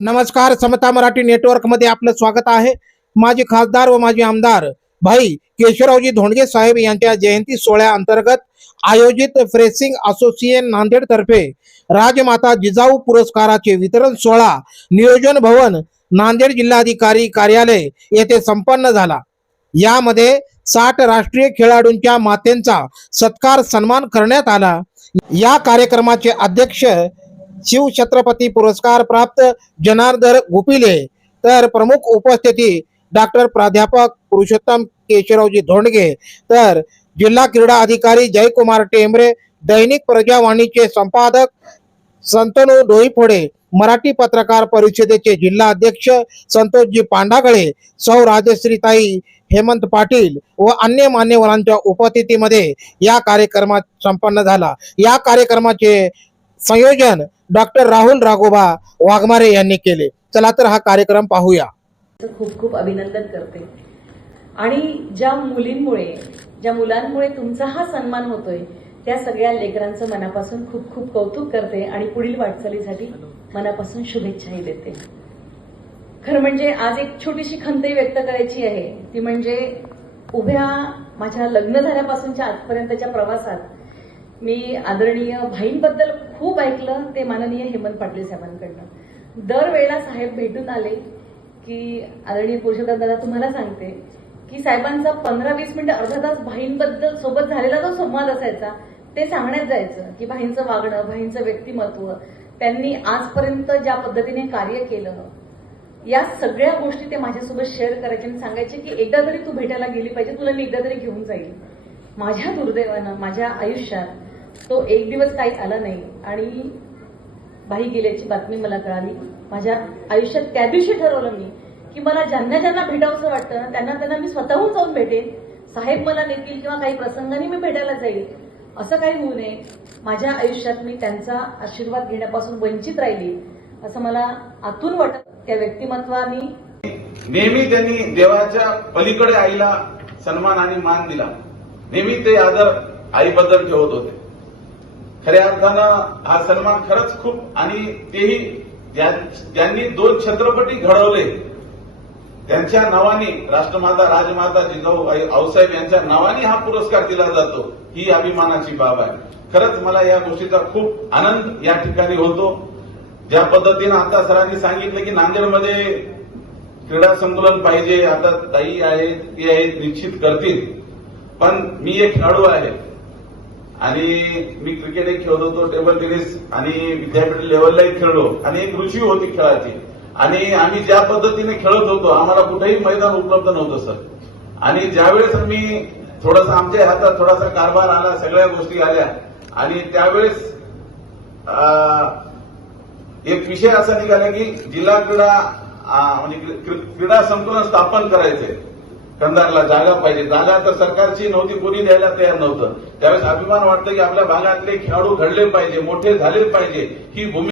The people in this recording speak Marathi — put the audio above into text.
नमस्कार समता मराठी नेटवर्कमध्ये आपलं स्वागत आहे. माजी खासदार व माजी आमदार भाई केशवरावजी धोंडगे साहेब यांच्या जयंती सोहळ्या अंतर्गत आयोजित फ्रेसिंग असोसिएशन नांदेड तर्फे राजमाता जिजाऊ पुरस्काराचे वितरण सोहळा नियोजन भवन नांदेड जिल्हाधिकारी कार्यालय येथे संपन्न झाला. यामध्ये साठ राष्ट्रीय खेळाडूंच्या मातेंचा सत्कार सन्मान करण्यात आला. या कार्यक्रमाचे अध्यक्ष शिवछत्रपती पुरस्कार प्राप्त जनार्दन गुपिले. तर प्रमुख उपस्थिती डॉक्टर प्राध्यापक पुरुषोत्तम केशवरावजी धोंडगे. तर जिल्हा क्रीडा अधिकारी जयकुमार टेंबरे. दैनिक प्रजावाणीचे संपादक संतनू डोईफोडे. मराठी पत्रकार परिषदेचे जिल्हा अध्यक्ष संतोषजी पांडागळे सौ राजश्रीताई हेमंत पाटील व अन्य मान्यवरांच्या उपस्थितीमध्ये या कार्यक्रमात संपन्न झाला. या कार्यक्रमाचे संयोजन डॉक्टर राहुल राघोबा वाघमारे यांनी केले. चला तर हा कार्यक्रम पाहूया. खूप खूप अभिनंदन करते. आणि ज्या मुलींमुळे ज्या मुलांमुळे तुमचा हा सन्मान होतोय त्या सगळ्या लेकरांचं मनापासून खूप खूप कौतुक करते आणि पुढील वाटचालीसाठी मनापासून शुभेच्छाही देते. खरं म्हणजे आज एक छोटीशी खंतही व्यक्त करायची आहे. ती म्हणजे उभ्या माझ्या लग्न झाल्यापासूनच्या आजपर्यंतच्या प्रवासात मी आदरणीय भाईंबद्दल खूप ऐकलं ते माननीय हेमंत पाटील साहेबांकडनं. दरवेळेला साहेब भेटून आले की आदरणीय पुरुषोत्तम दादा तुम्हाला सांगते की साहेबांचा पंधरा वीस मिनिटं अर्धा तास भाईंबद्दल सोबत झालेला जो संवाद असायचा ते सांगण्यात जायचं की भाईंचं वागणं भाईंचं व्यक्तिमत्व त्यांनी आजपर्यंत ज्या पद्धतीने कार्य केलं या सगळ्या गोष्टी ते माझ्यासोबत शेअर करायचे आणि सांगायचे की एकदा तरी तू भेटायला गेली पाहिजे तुला मी एकदा तरी घेऊन जाईल. माझ्या दुर्दैवानं माझ्या आयुष्यात तो एक दिवस काही आला नाही आणि बाई गेल्याची बातमी मला कळाली. माझ्या आयुष्यात त्या दिवशी ठरवलं मी की मला ज्यांना ज्यांना भेटावंसं वाटतं ना त्यांना त्यांना मी स्वतःहून जाऊन भेटेन. साहेब मला नेतील किंवा काही प्रसंगाने मी भेटायला जाईल. असं काही होऊ नये. माझ्या आयुष्यात मी त्यांचा आशीर्वाद घेण्यापासून वंचित राहिली. असं मला आतून वाटत. त्या व्यक्तिमत्वानी नेहमी त्यांनी देवाच्या पलीकडे आईला सन्मान आणि मान दिला. नेहमी ते आदर आईबद्दल ठेवत होते. खऱ्या अर्थानं हा सन्मान खरंच खूप आणि तेही ज्यांनी दोन छत्रपती घडवले त्यांच्या नावाने राष्ट्रमाता राजमाता जिजाऊ आई- आऊसाहेब यांच्या नावाने हा पुरस्कार दिला जातो ही अभिमानाची बाब आहे. खरंच मला या गोष्टीचा खूप आनंद या ठिकाणी होतो. ज्या पद्धतीनं आता सरांनी सांगितलं की नांदेडमध्ये क्रीडा संकुलन पाहिजे आता ताई आहेत ती आहेत निश्चित करतील. पण मी एक खेळाडू आहे. आणि मी क्रिकेटही खेळत होतो टेबल टेनिस आणि विद्यापीठ लेवललाही खेळलो. आणि एक रुची होती खेळाची. आणि आम्ही ज्या पद्धतीने खेळत होतो आम्हाला कुठेही मैदान उपलब्ध नव्हतं सर. आणि ज्यावेळेस मी थोडासा आमच्या हातात थोडासा कारभार आला सगळ्या गोष्टी आल्या. आणि त्यावेळेस एक विषय असा निघाला की जिल्हा क्रीडा म्हणजे क्रीडा संकुलन स्थापन करायचंय. कंधारला जागा पाहिजे. जागा तर सरकारची नव्हती कोणी द्यायला तयार नव्हतं. त्यावेळेस अभिमान वाटतं की आपल्या भागातले खेळाडू घडले पाहिजे मोठे झाले पाहिजे. ही भूमिका